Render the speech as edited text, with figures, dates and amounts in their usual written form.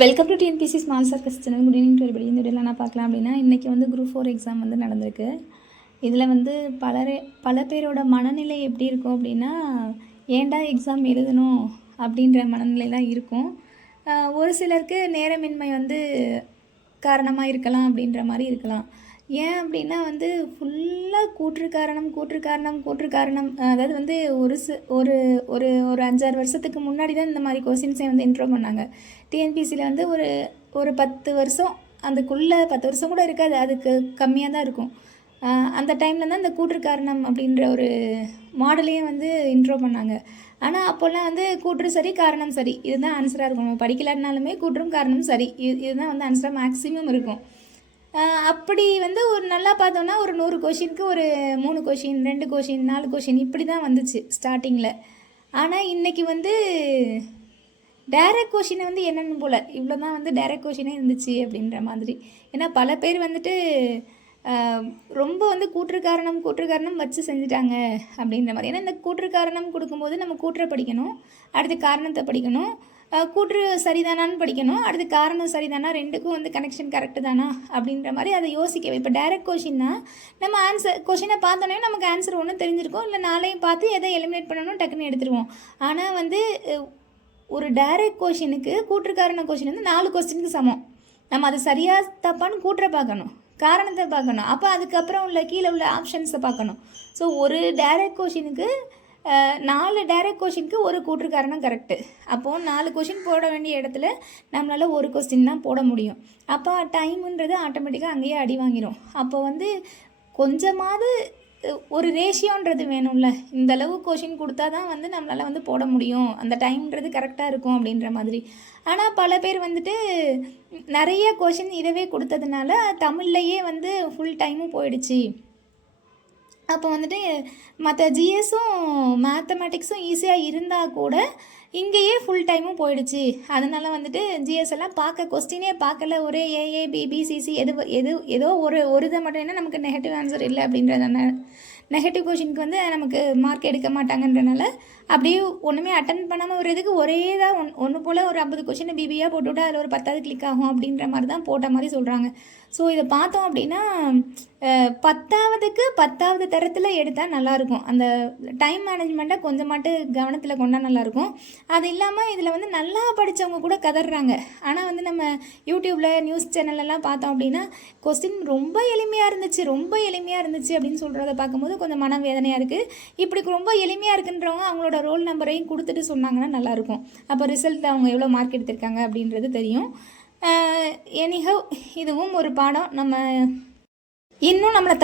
Welcome to TNPC small circus channel. Good evening to everybody. இந்த வீடியோவில் நான் பார்க்கலாம் அப்படின்னா, இன்றைக்கி வந்து குரூப் 4 எக்ஸாம் வந்து நடந்திருக்கு. இதில் வந்து பல பேரோட மனநிலை எப்படி இருக்கும் அப்படின்னா, ஏன்டா எக்ஸாம் எழுதணும் அப்படின்ற மனநிலை தான் இருக்கும். ஒரு சிலருக்கு நேரமின்மை வந்து காரணமாக இருக்கலாம் அப்படின்ற மாதிரி இருக்கலாம். ஏன் அப்படின்னா வந்து ஃபுல்லாக கூற்று காரணம், அதாவது வந்து ஒரு ஒரு ஒரு 5-6 வருஷத்துக்கு முன்னாடி தான் இந்த மாதிரி கொஸ்டின்ஸை வந்து இன்ட்ரோ பண்ணாங்க. டிஎன்பிசியில் வந்து ஒரு 10 வருஷம், அதுக்குள்ளே 10 வருஷம் கூட இருக்காது, அதுக்கு கம்மியாக தான் இருக்கும். அந்த டைமில் தான் இந்த கூற்று காரணம் அப்படின்ற ஒரு மாடலையும் வந்து இன்ட்ரோ பண்ணாங்க. ஆனால் அப்போல்லாம் வந்து கூற்று சரி காரணம் சரி இதுதான் ஆன்சராக இருக்கும். நம்ம படிக்கலான்னாலுமே கூற்றும் காரணம் சரி இதுதான் வந்து ஆன்சராக மேக்ஸிமம் இருக்கும். அப்படி வந்து ஒரு நல்லா பார்த்தோன்னா ஒரு 100 கொஷினுக்கு ஒரு 3 கொஷின் 2 கொஷின் 4 கொஷின் இப்படி தான் வந்துச்சு ஸ்டார்டிங்கில். ஆனால் இன்றைக்கி வந்து டைரக்ட் கொஷினை வந்து என்னென்னு போல் இவ்வளோ தான் வந்து டைரக்ட் கொஷினே இருந்துச்சு அப்படின்ற மாதிரி. ஏன்னா பல பேர் வந்துட்டு ரொம்ப வந்து கூற்று காரணம் வச்சு செஞ்சுட்டாங்க அப்படின்ற மாதிரி. ஏன்னா இந்த கூற்று காரணம் கொடுக்கும்போது நம்ம கூற்றை படிக்கணும், அடுத்து காரணத்தை படிக்கணும், கூற்று சரிதானான்னு படிக்கணும், அடுத்து காரணம் சரிதானா, ரெண்டுக்கும் வந்து கனெக்ஷன் கரெக்டு தானா அப்படின்ற மாதிரி அதை யோசிக்கவே. இப்போ டைரக்ட் கொஷின்னா நம்ம கொஷினை பார்த்தோன்னே நமக்கு ஆன்சர் ஒன்று தெரிஞ்சிருக்கும், இல்லை நாளையும் பார்த்து எதை எலிமினேட் பண்ணணும் டக்குன்னு எடுத்துருவோம். ஆனால் வந்து ஒரு டைரக்ட் கொஷினுக்கு கூற்று காரண கொஷின் வந்து 4 கொஸ்டினுக்கு சமம். நம்ம அது சரியாக தப்பான்னு கூற்றை பார்க்கணும், காரணத்தை பார்க்கணும், அப்போ அதுக்கப்புறம் உள்ள கீழே உள்ள ஆப்ஷன்ஸை பார்க்கணும். ஸோ ஒரு டைரக்ட் கொஷினுக்கு 4 டைரக்ட் கொஷினுக்கு ஒரு கூற்று காரணம் கரெக்டு. அப்போது 4 கொஷின் போட வேண்டிய இடத்துல நம்மளால் ஒரு கொஸ்டின் தான் போட முடியும். அப்போ டைமுன்றது ஆட்டோமேட்டிக்காக அங்கேயே அடி வாங்கிடும். அப்போ வந்து கொஞ்சமாவது ஒரு ரேஷியோன்றது வேணும்ல, இந்தளவு கொஷின் கொடுத்தா தான் வந்து நம்மளால் வந்து போட முடியும், அந்த டைம்ன்றது கரெக்டாக இருக்கும் அப்படின்ற மாதிரி. ஆனால் பல பேர் வந்துட்டு நிறைய கொஷின் இதவே கொடுத்ததுனால தமிழ்லையே வந்து ஃபுல் டைமும் போயிடுச்சு. அப்போ வந்துட்டு மற்ற ஜிஎஸும் மேத்தமேட்டிக்ஸும் ஈஸியாக இருந்தால் கூட இங்கேயே ஃபுல் டைமும் போயிடுச்சு. அதனால் வந்துட்டு ஜிஎஸ் எல்லாம் கொஸ்டினே பார்க்கல, ஒரே ஏஏ பிபிசிசி ஏதோ ஒரு இதை மட்டும் என்ன நமக்கு நெகட்டிவ் ஆன்சர் இல்லை அப்படின்றதான நெகட்டிவ் கொஷினுக்கு வந்து நமக்கு மார்க் எடுக்க மாட்டாங்கன்றனால அப்படியே ஒன்றுமே அட்டன் பண்ணாமல் ஒரு இதுக்கு ஒரே தான் ஒன்று போல் ஒரு 50 கொஷினை பிபியாக போட்டுவிட்டா அதில் ஒரு 10வது கிளிக் ஆகும் அப்படின்ற மாதிரி தான் போட்ட மாதிரி சொல்கிறாங்க. ஸோ இதை பார்த்தோம் அப்படின்னா 10வது தரத்தில் எடுத்தால் நல்லாயிருக்கும். அந்த டைம் மேனேஜ்மெண்ட்டை கொஞ்சமாட்டு கவனத்தில் கொண்டால் நல்லாயிருக்கும். அது இல்லாமல் இதில் வந்து நல்லா படித்தவங்க கூட கதறாங்க. ஆனால் வந்து நம்ம யூடியூப்பில் நியூஸ் சேனல்லலாம் பார்த்தோம் அப்படின்னா கொஸ்டின் ரொம்ப எளிமையாக இருந்துச்சு அப்படின்னு சொல்கிறத பார்க்கும்போது கொஞ்சம் மனவேதனையாக இருக்குது. இப்படி ரொம்ப எளிமையாக இருக்குன்றவங்க அவங்களோட ரோல் நம்பரையும் கொடுத்துட்டு சொன்னாங்கன்னா நல்லாயிருக்கும். அப்போ ரிசல்ட் அவங்க எவ்வளோ மார்க் எடுத்திருக்காங்க அப்படின்றது தெரியும். எனிஹவ் இதுவும் ஒரு பாடம். நம்ம இன்னும் நம்மளை